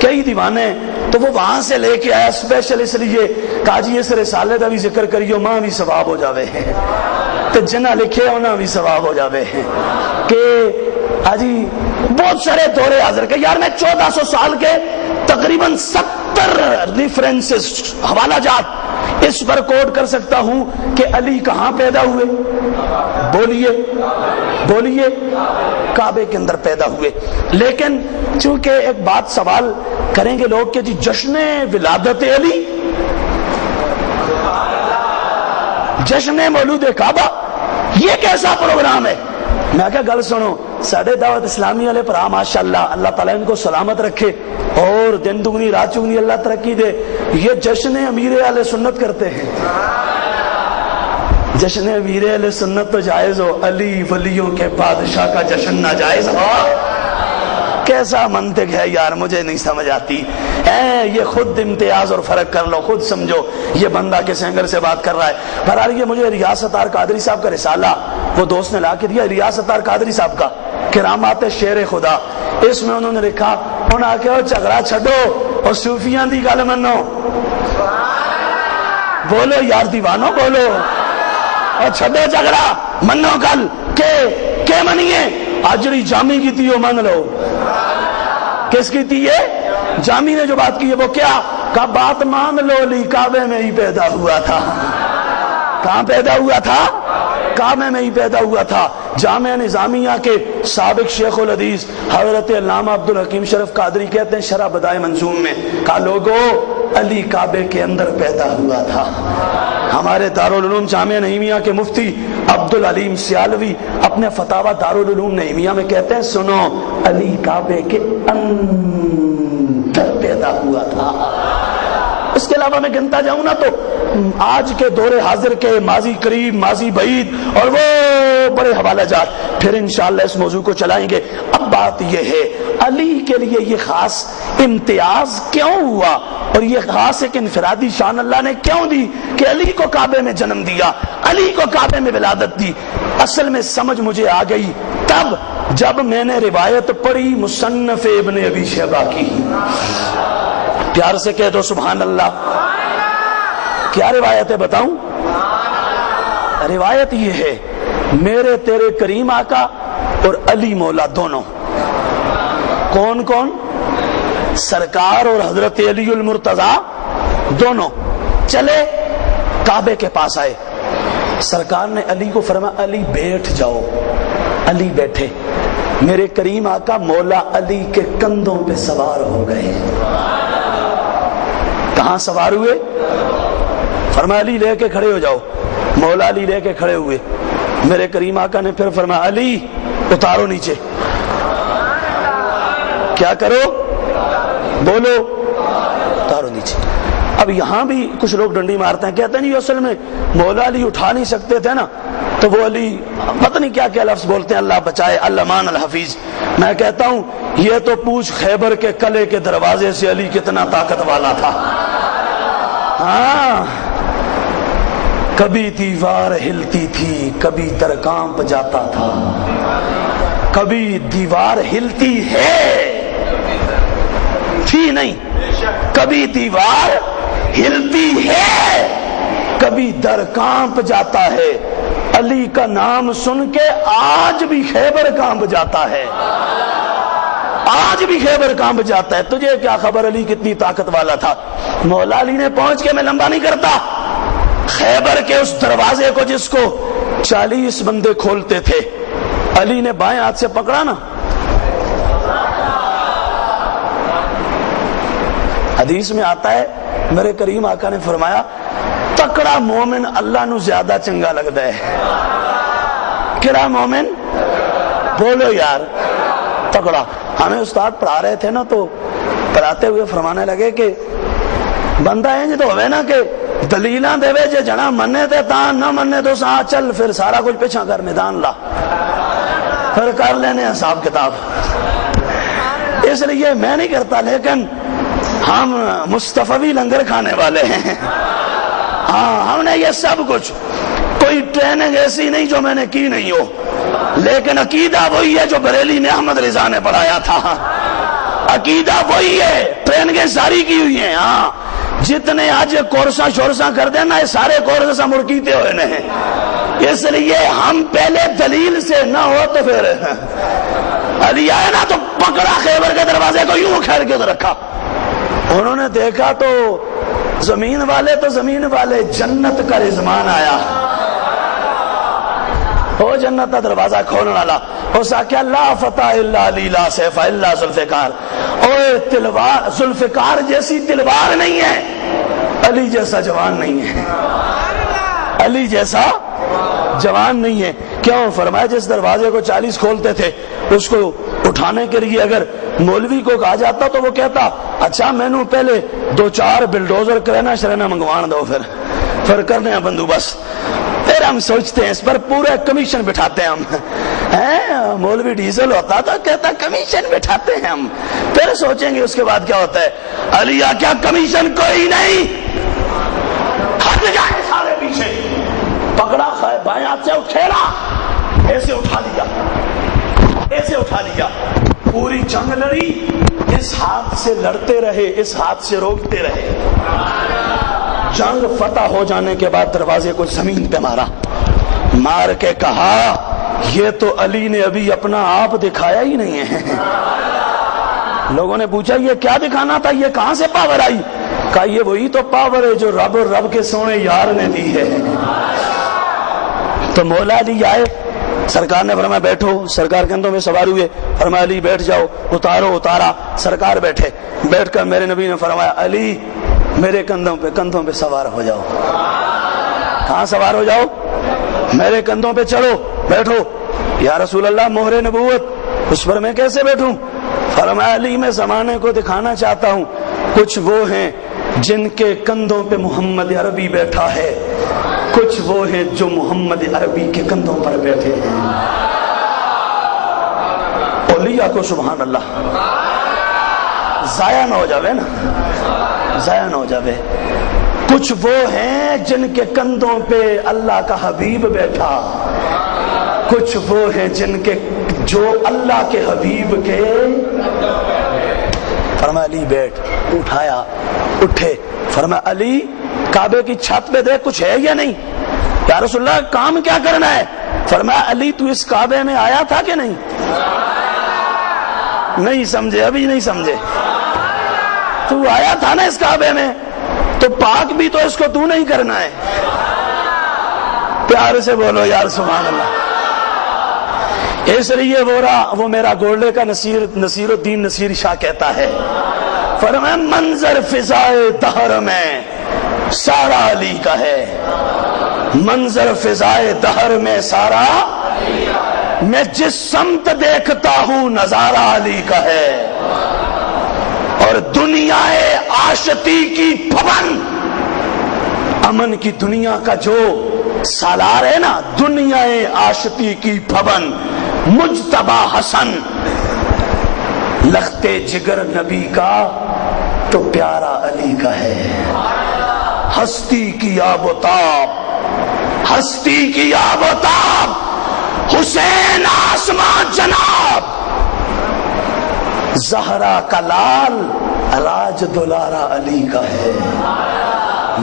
کئی دیوانے، تو وہ وہاں سے لے کے آیا اسپیشل اس لیے کہا جی اس رسالے کا بھی ذکر کریو، ماں بھی ثواب ہو جاوے تو جنہ لکھے انہاں بھی ثواب ہو جاوے کہ آجی بہت سارے دورے حاضر کے. یار میں 1400 سال کے تقریباً 70 ریفرنسز، حوالہ جات اس پر کوٹ کر سکتا ہوں کہ علی کہاں پیدا ہوئے، بولیے کعبے کے اندر پیدا ہوئے. لیکن چونکہ ایک بات سوال کریں گے لوگ کہ جی جشن ولادت علی، جشن مولود کعبہ، یہ کیسا پروگرام ہے؟ میں کہا گل سنو، ساڑھے دعوت اسلامی والے پرا ماشاءاللہ، اللہ تعالیٰ ان کو سلامت رکھے اور دن دگنی رات چگنی اللہ ترقی دے، یہ جشن امیر اہل سنت کرتے ہیں. جشن امیر اہل سنت تو جائز ہو، علی ولیوں کے بادشاہ کا جشن ناجائز ہو؟ کیسا منطق ہے یار، مجھے نہیں سمجھ آتی. یہ خود امتیاز اور فرق کر لو، خود سمجھو یہ بندہ کس اینگل سے بات کر رہا ہے. بہرحال یہ مجھے ریاض ستار قادری صاحب کا رسالہ وہ دوست نے لا کے دیا، ریاض ستار قادری صاحب کا کرامات شیر خدا. اس میں انہوں نے لکھا، انہوں نے کہا جھگڑا چھڈو اور صوفیاں دی گل منو. بولو یار دیوانو، بولو اور چھڈو جھگڑا، منو گل کہ منیے. آجری جامی کی تھی وہ من لو. کس کی تھی یہ؟ جامی نے جو بات کی ہے وہ کیا کہا؟ بات مان لو، علی کعبے میں ہی پیدا ہوا تھا. کہاں پیدا ہوا تھا؟ کعبے میں ہی پیدا ہوا تھا. جامعہ نظامیہ کے سابق شیخ الحدیث حضرت علامہ عبدالحکیم شریف قادری کہتے ہیں شرح بدائے منظوم میں، کہا لوگو علی کعبے کے اندر پیدا ہوا تھا. ہمارے دارالعلوم جامعہ نعیمیہ کے مفتی عبدالعلیم سیالوی اپنے فتاوی دارالعلوم نعیمیہ میں کہتے ہیں سنو، علی کعبے کے اندر پیدا ہوا تھا. اس کے علاوہ میں گنتا جاؤں نا تو آج کے دور حاضر کے ماضی قریب، ماضی بعید اور وہ بڑے حوالہ جات پھر انشاءاللہ اس موضوع کو چلائیں گے. اب بات یہ ہے علی کے لیے یہ خاص امتیاز کیوں ہوا اور یہ خاص ایک انفرادی شان اللہ نے کیوں دی کہ علی کو کعبے میں جنم دیا، علی کو کعبے میں ولادت دی؟ اصل میں سمجھ مجھے آ گئی تب جب میں نے روایت پڑھی مصنف ابن ابی شیبہ کی. پیار سے کہہ دو سبحان اللہ. کیا روایت ہے بتاؤں؟ روایت یہ ہے، میرے تیرے کریم آقا اور علی مولا دونوں، کون کون؟ سرکار اور حضرت علی المرتضیٰ دونوں چلے کعبے کے پاس آئے. سرکار نے علی کو فرمایا علی بیٹھ جاؤ. علی بیٹھے. میرے کریم آقا مولا علی کے کندھوں پہ سوار ہو گئے. کہاں سوار ہوئے؟ فرمایا علی لے کے کھڑے ہو جاؤ. مولا علی لے کے کھڑے ہوئے. میرے کریم آقا نے پھر فرمایا علی اتارو نیچے. کیا کرو؟ بولو اتارو نیچے. اب یہاں بھی کچھ لوگ ڈنڈی مارتے ہیں، کہتے ہیں نہیں اصل میں مولا علی اٹھا نہیں سکتے تھے نا تو وہ علی پتہ نہیں کیا کیا لفظ بولتے ہیں، اللہ بچائے، المان الحفیظ. میں کہتا ہوں یہ تو پوچھ خیبر کے قلعے کے دروازے سے علی کتنا طاقت والا تھا. ہاں کبھی دیوار ہلتی تھی، کبھی در کانپ جاتا تھا. کبھی دیوار ہلتی ہے تھی نہیں، کبھی دیوار ہلتی ہے، کبھی در کانپ جاتا ہے. علی کا نام سن کے آج بھی خیبر کانپ جاتا ہے، آج بھی خیبر کانپ جاتا ہے. تجھے کیا خبر علی کتنی طاقت والا تھا؟ مولا علی نے پہنچ کے، میں لمبا نہیں کرتا، خیبر کے اس دروازے کو جس کو 40 بندے کھولتے تھے، علی نے بائیں ہاتھ سے پکڑا نا. حدیث میں آتا ہے میرے کریم آقا نے فرمایا تکڑا مومن اللہ نو زیادہ چنگا لگتا ہے. کہڑا مومن؟ بولو یار تکڑا. ہمیں استاد پڑھا رہے تھے نا تو پڑھاتے ہوئے فرمانے لگے کہ بندہ ہے تو ہوئے نا کہ دلیلاں دے وے جے جنا مننے تے تاں نہ مننے تو سا چل پھر سارا کچھ پیچھا کر میدان لا پھر کر لینے حساب کتاب. اس لیے میں نہیں کرتا، لیکن ہم مصطفی لنگر کھانے والے ہیں. ہاں ہم نے یہ سب کچھ, کوئی ٹریننگ ایسی نہیں جو میں نے کی نہیں ہو, لیکن عقیدہ وہی ہے جو بریلی میں احمد رضا نے پڑھایا تھا. عقیدہ وہی ہے, ٹریننگیں ساری کی ہوئی ہیں. ہاں جتنے آج کورساں شورساں کر دینا یہ سارے کورس مرکیتے ہوئے ہیں. اس لیے ہم پہلے دلیل سے نہ ہو تو پھر علی آئے نا تو پکڑا خیبر کے دروازے کو یوں کھیر کے رکھا. انہوں نے دیکھا تو زمین والے جنت کا رضوان آیا. او جنت کا دروازہ کھولنے والا اس آکھیا لا فتح الا علی لا سیف الا ذوالفقار. اوے تلوار ذوالفقار جیسی تلوار نہیں ہے, علی جیسا جوان نہیں ہے, علی جیسا جوان نہیں ہے. کیوں؟ فرمایا جس دروازے کو 40 کھولتے تھے اس کو اٹھانے کے لیے اگر مولوی کو کہا جاتا تو وہ کہتا اچھا میں نو پہلے 2-4 بلڈوزر کرینا شرینا منگوان دو, پھر کرنے ہیں بندوبست. پھر ہم سوچتے ہیں اس پر پورا کمیشن بٹھاتے ہیں ہم. مولوی ڈیزل ہوتا تو کہتا کمیشن بٹھاتے ہیں ہم, پھر سوچیں گے اس کے بعد کیا ہوتا ہے. علی کیا کمیشن کوئی نہیں, ہٹ جائے سارے پیچھے, پکڑا بائیں ہاتھ سے کھیلا, ایسے اٹھا لیا, ایسے اٹھا لیا, پوری جنگ لڑی, اس ہاتھ سے لڑتے رہے, اس ہاتھ سے روکتے رہے. جنگ فتح ہو جانے کے بعد دروازے کو زمین پہ مارا, مار کے کہا یہ تو علی نے ابھی اپنا آپ دکھایا ہی نہیں ہے. لوگوں نے پوچھا یہ کیا دکھانا تھا, یہ کہاں سے پاور آئی؟ کہا یہ وہی تو پاور ہے جو رب کے سونے یار نے دی ہے. تو مولا علی آئے, سرکار نے فرمایا بیٹھو, سرکار کندھوں میں سوار ہوئے, فرمایا علی بیٹھ جاؤ, اتارا. سرکار بیٹھے, بیٹھ کر میرے نبی نے فرمایا علی میرے کندھوں پہ سوار ہو جاؤ. کہاں سوار ہو جاؤ؟ میرے کندھوں پہ چڑھو, بیٹھو. یا رسول اللہ مہر نبوت, اس پر میں کیسے بیٹھوں؟ فرمایا علی میں زمانے کو دکھانا چاہتا ہوں, کچھ وہ ہیں جن کے کندھوں پہ محمد عربی بیٹھا ہے, کچھ وہ ہیں جو محمد عربی کے کندھوں پر بیٹھے ہیں. اولیاء کو سبحان اللہ ضائع نہ ہو جاوے نا, ضائع نہ ہو جاوے. کچھ وہ ہیں جن کے کندھوں پہ اللہ کا حبیب بیٹھا, کچھ وہ ہیں جن کے جو اللہ کے حبیب کے. فرمایا علی بیٹھ, اٹھایا, اٹھے. فرمایا علی کعبے کی چھت پہ دیکھ کچھ ہے یا نہیں؟ یا رسول اللہ کام کیا کرنا ہے؟ فرمایا علی تو اس کعبے میں آیا تھا کہ نہیں؟ نہیں سمجھے, ابھی نہیں سمجھے. تو آیا تھا نا اس کعبے میں, تو پاک بھی تو اس کو تو نہیں کرنا ہے. پیار سے بولو یار سبحان اللہ. اس لیے وہ میرا گولڈے کا نصیر الدین نصیر شاہ کہتا ہے, فرمایا منظر فضائے دہر میں سارا علی کا ہے, منظر فضائے دہر میں سارا, میں جس سمت دیکھتا ہوں نظارہ علی کا ہے. اور دنیا آشتی کی بھون, امن کی دنیا کا جو سالار ہے نا, دنیا آشتی کی بھون مجتبی حسن, لختے جگر نبی کا تو پیارا علی کا ہے. ہستی کی آب و تاب, ہستی کی آب و تاب, حسین آسمان جناب, زہرا کا لال راج دلارا علی کا ہے.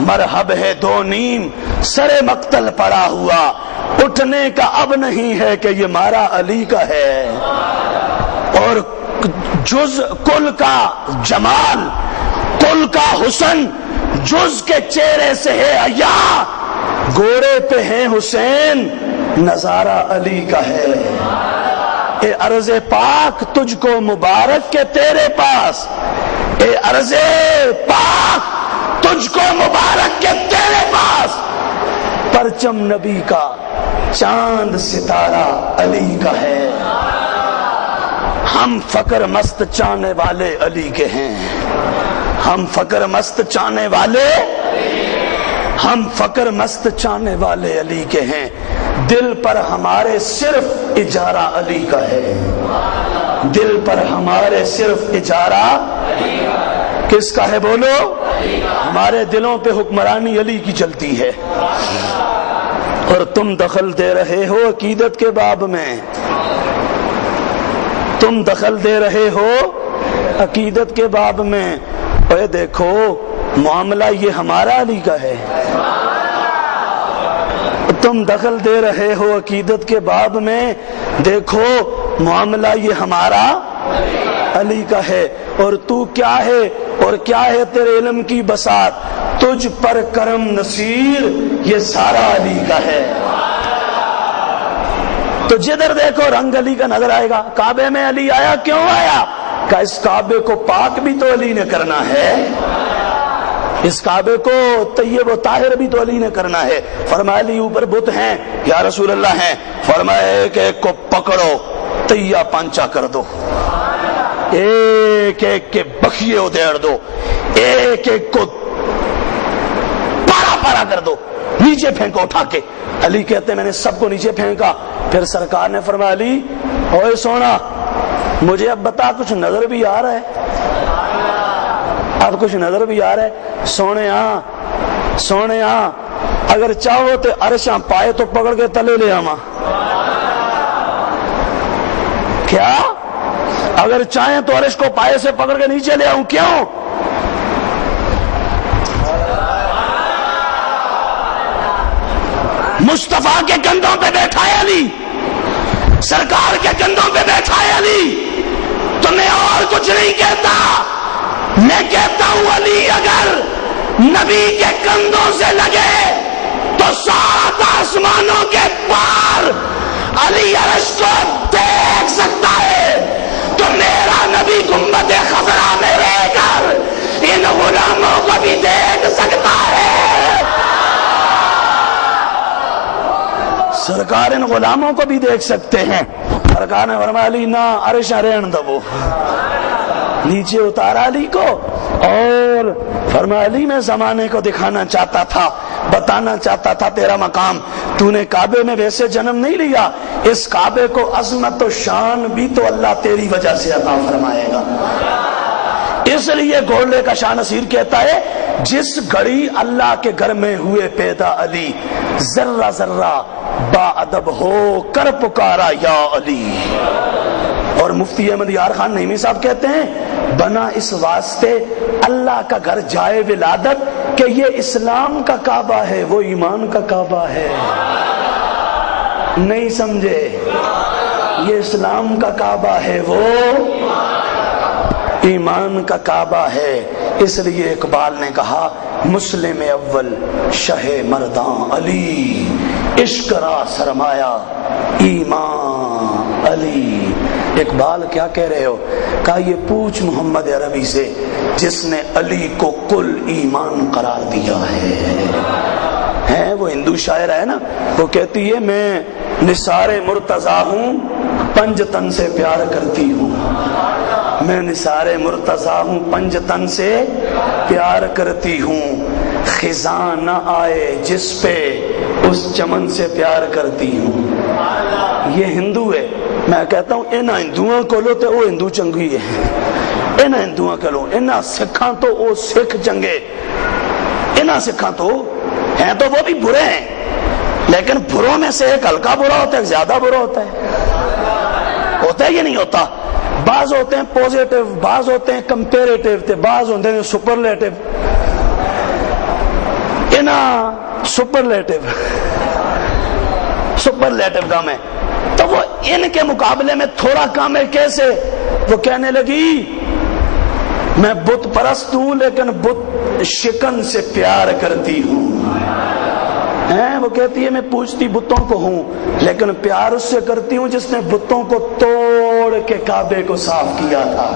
مرحب ہے 2 نیم سر مقتل پڑا ہوا, اٹھنے کا اب نہیں ہے کہ یہ مارا علی کا ہے. اور جز کل کا جمال, کل کا حسن جز کے چہرے سے ہے حیا, گوڑے پہ ہے حسین نظارہ علی کا ہے. اے عرض پاک تجھ کو مبارک کے تیرے پاس, اے عرض پاک تجھ کو مبارک کے تیرے پاس, پرچم نبی کا چاند ستارہ علی کا ہے. ہم فقر مست چاہنے والے علی کے ہیں, ہم فقر مست چاہنے والے, ہم فقر مست چاہنے والے علی کے ہیں. دل پر ہمارے صرف اجارہ علی کا ہے, دل پر ہمارے صرف اجارہ. کس کا ہے بولو؟ ہمارے دلوں پہ حکمرانی علی کی چلتی ہے، اور تم دخل دے رہے ہو عقیدت کے باب میں، تم دخل دے رہے ہو عقیدت کے باب میں۔ اے دیکھو معاملہ یہ ہمارا علی کا ہے، تم دخل دے رہے ہو عقیدت کے باب میں، دیکھو معاملہ یہ ہمارا علی کا ہے، اور تو کیا ہے اور کیا ہے تیرے علم کی بساط، تجھ پر کرم نصیر یہ سارا علی کا ہے۔ تو جدھر دیکھو رنگ علی کا نظر آئے گا۔ کعبے میں علی آیا، کیوں آیا؟ کہ اس کعبے کو پاک بھی تو علی نے کرنا ہے، اس کعبے کو طیب و طاہر بھی تو علی نے کرنا ہے۔ فرمایا علی اوپر بت ہیں یا رسول اللہ ہیں؟ فرمایا ایک ایک کو پکڑو تیا پانچا کر دو، ایک ایک کے بخیے ادھیڑ دو، ایک ایک کو پارا پارا کر دو، نیچے پھینکو اٹھا کے۔ علی کہتے ہیں میں نے سب کو نیچے پھینکا۔ پھر سرکار نے فرمایا علی اوے سونا مجھے اب بتا کچھ نظر بھی آ رہا ہے؟ اب کچھ نظر بھی آ رہا ہے؟ سونے اگر چاہو تو عرشاں پائے تو پکڑ کے تلے لے آما، کیا؟ اگر چاہیں تو عرش کو پائے سے پکڑ کے نیچے لے آؤں، کیوں؟ مصطفیٰ کے کندھوں پہ بیٹھا ہے علی، سرکار کے کندھوں پہ بیٹھا ہے علی۔ تو میں اور کچھ نہیں کہتا، میں کہتا ہوں علی اگر نبی کے کندھوں سے لگے تو سات آسمانوں کے پار علی عرش کو دیکھ سکتا ہے، تو میرا نبی گنبد خضرا میں رہ کر ان غلاموں کو بھی دیکھ سکتا ہے۔ سرکار ان غلاموں کو بھی دیکھ سکتے ہیں۔ سرکار نے فرمایا علی نہ عرش رہن دو، نیچے اتارا علی کو، اور فرمایا علی میں زمانے کو دکھانا چاہتا تھا، بتانا چاہتا تھا تیرا مقام، تو نے کعبے میں ویسے جنم نہیں لیا، اس کعبے کو عظمت و شان بھی تو اللہ تیری وجہ سے عطا فرمائے گا۔ اس لیے گھوڑے کا شاہ نصیر کہتا ہے جس گھڑی اللہ کے گھر میں ہوئے پیدا علی، ذرہ ذرہ با ادب ہو کر پکارا یا علی۔ اور مفتی احمد یار خان نعیمی صاحب کہتے ہیں بنا اس واسطے اللہ کا گھر جائے ولادت کہ یہ اسلام کا کعبہ ہے، وہ ایمان کا کعبہ ہے۔ نہیں سمجھے؟ یہ اسلام کا کعبہ ہے، وہ ایمان کا کعبہ ہے۔ اس لیے اقبال نے کہا مسلم اول شہ مردان علی، عشق را سرمایہ ایمان علی۔ اقبال کیا کہہ رہے ہو؟ کہا یہ پوچھ محمد عربی سے جس نے علی کو کل ایمان قرار دیا ہے۔ وہ ہندو شاعر ہے نا، وہ کہتی ہے میں نثار مرتضیٰ ہوں، پنج تن سے پیار کرتی ہوں، میں نثار مرتضیٰ ہوں، پنج تن سے پیار کرتی ہوں، خزاں نہ آئے جس پہ اس چمن سے پیار کرتی ہوں۔ یہ ہندو ہے۔ میں کہتا ہوں انہاں ہندوؤں کو لو تو وہ ہندو چنگی ہے، انہاں ہندوؤں کو لو، انہاں سکھاں تو وہ سکھ چنگے، انہاں سکھاں تو ہیں تو وہ بھی برے ہیں، لیکن بروں میں سے ایک ہلکا برا ہوتا ہے، ایک زیادہ برا ہوتا ہے، ہوتا ہے یہ نہیں ہوتا؟ بعض ہوتے ہیں پوزیٹیو، بعض ہوتے ہیں کمپیریٹیو تے بعض ہوتے ہیں سپرلیٹیو۔ انہاں سپرلیٹیو کام ہے، تو وہ ان کے مقابلے میں تھوڑا کام ہے۔ کیسے؟ وہ کہنے لگی میں بت پرست ہوں لیکن بت شکن سے پیار کرتی ہوں۔ وہ کہتی ہے میں پوجتی بتوں کو ہوں لیکن پیار اس سے کرتی ہوں جس نے بتوں کو توڑ کے کعبے کو صاف کیا تھا۔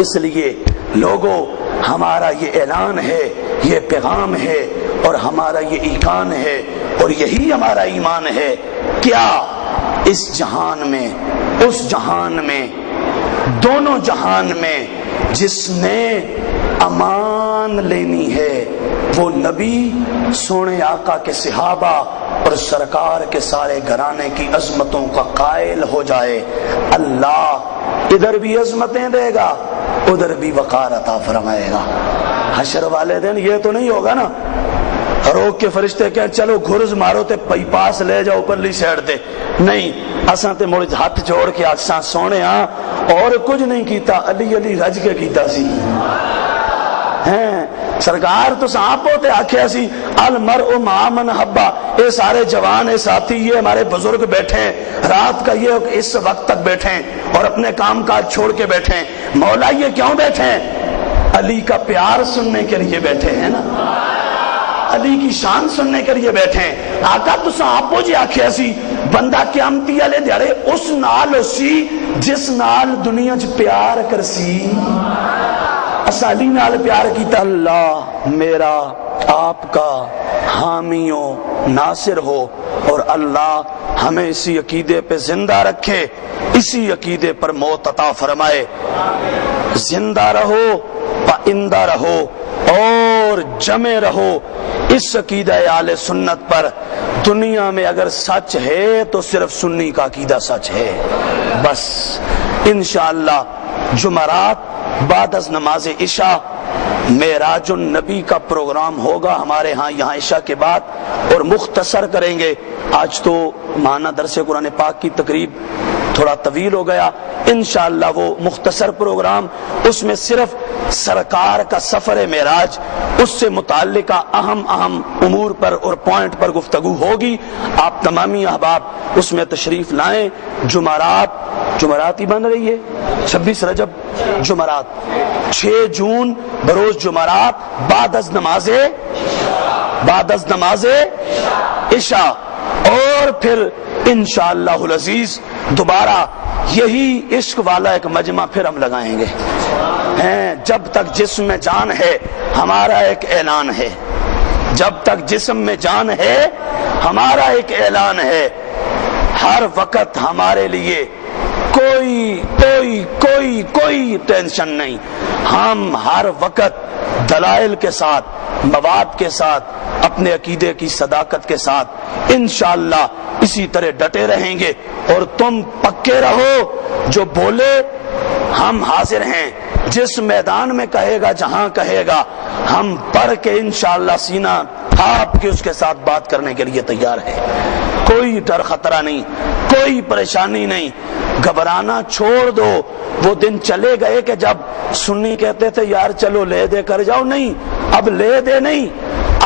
اس لیے لوگوں ہمارا یہ اعلان ہے، یہ پیغام ہے، اور ہمارا یہ ایقان ہے، اور یہی ہمارا ایمان ہے۔ کیا اس جہان میں، اس جہان میں، دونوں جہان میں جس نے امان لینی ہے وہ نبی، سونے آقا کے صحابہ اور سرکار کے سارے گھرانے کی عظمتوں کا قائل ہو جائے، اللہ ادھر بھی عظمتیں دے گا ادھر بھی وقار عطا فرمائے گا۔ حشر والے دن یہ تو نہیں ہوگا نا روک کے فرشتے کہ چلو گھرز مارو تے بائی پاس لے جاؤ پرلی سائڈ تے، نہیں، اساں تے مڑ ہاتھ جوڑ کے اساں سونے ہاں اور کچھ نہیں کیتا، علی علی رج کے کیتا سی ہیں سرکار تو آپ ہوتے آکھیا سی المرء مع من حبا، اے سارے جوان اے ساتھی یہ ہمارے بزرگ بیٹھے ہیں رات کا یہ اس وقت تک بیٹھے ہیں اور اپنے کام کاج چھوڑ کے بیٹھے ہیں، مولا یہ کیوں بیٹھے ہیں؟ علی کا پیار سننے کے لیے بیٹھے ہیں نا، علی کی شان سننے کے لیے بیٹھے ہیں۔ آقا تساں آپو جی آکھیا سی بندہ قیامتی والے دیہڑے اس نال ہوسی جس نال دنیا چ پیار کرسی، اساں علی نال پیار کیتا۔ اللہ میرا آپ کا حامی و ناصر ہو اور اللہ ہمیں اسی عقیدے پہ زندہ رکھے، اسی عقیدے پر موت عطا فرمائے، زندہ رہو پائندہ رہو اور جمع رہو اس عقیدہ اہل سنت پر۔ دنیا میں اگر سچ ہے تو صرف سنی کا عقیدہ سچ ہے بس۔ انشاءاللہ جمعرات بعد از نماز عشاء معراج النبی کا پروگرام ہوگا ہمارے ہاں یہاں عشاء کے بعد، اور مختصر کریں گے۔ آج تو مانا درس قرآن پاک کی تقریب تھوڑا طویل ہو گیا، انشاءاللہ وہ مختصر پروگرام، اس میں صرف سرکار کا سفر معراج اس سے متعلقہ اہم امور پر اور پوائنٹ پر گفتگو ہوگی۔ آپ تمامی احباب اس میں تشریف لائیں۔ جمعرات ہی بن رہی ہے 26 رجب جمعرات، 6 جون بروز جمعرات بعد از نماز عشاء، اور پھر انشاءاللہ العزیز دوبارہ یہی عشق والا ایک مجمع پھر ہم لگائیں گے۔ جب تک جسم میں جان ہے ہمارا ایک اعلان ہے، جب تک جسم میں جان ہے ہمارا ایک اعلان ہے، ہر وقت ہمارے لیے کوئی ٹینشن نہیں، ہم ہر وقت دلائل کے ساتھ، مواد کے ساتھ، اپنے عقیدے کی صداقت کے ساتھ انشاءاللہ اسی طرح ڈٹے رہیں گے، اور تم پکے رہو، جو بولے ہم حاضر ہیں، جس میدان میں کہے گا، جہاں کہے گا، ہم پڑھ کے انشاءاللہ سینہ تھاپ کے اس کے ساتھ بات کرنے کے لیے تیار ہے۔ کوئی ڈر خطرہ نہیں، کوئی پریشانی نہیں، گھبرانا چھوڑ دو۔ وہ دن چلے گئے کہ جب سنی کہتے تھے یار چلو لے دے کر جاؤ، نہیں، اب لے دے نہیں،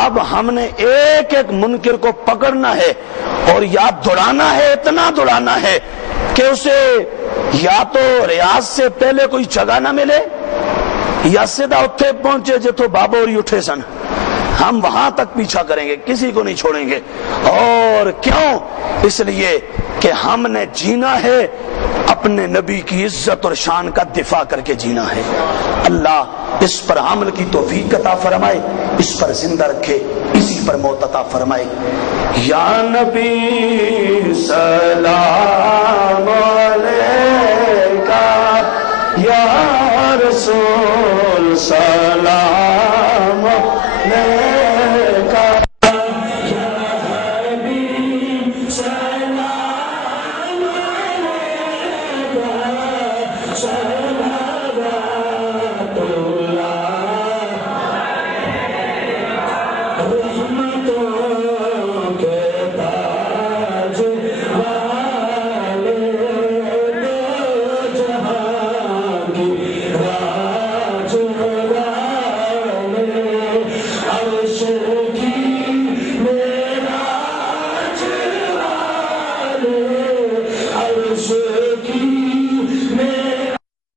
اب ہم نے ایک ایک منکر کو پکڑنا ہے اور یا دوڑانا ہے، اتنا دوڑانا ہے کہ اسے یا تو ریاض سے پہلے کوئی جگہ نہ ملے یا سیدھا اتھے پہنچے جتوں بابا ہوری اٹھے سن، ہم وہاں تک پیچھا کریں گے، کسی کو نہیں چھوڑیں گے۔ اور کیوں؟ اس لیے کہ ہم نے جینا ہے اپنے نبی کی عزت اور شان کا دفاع کر کے جینا ہے۔ اللہ اس پر عمل کی توفیق عطا فرمائے، اس پر زندہ رکھے، اسی پر موت عطا فرمائے۔ یا نبی سلام علیکہ، یا رسول سلام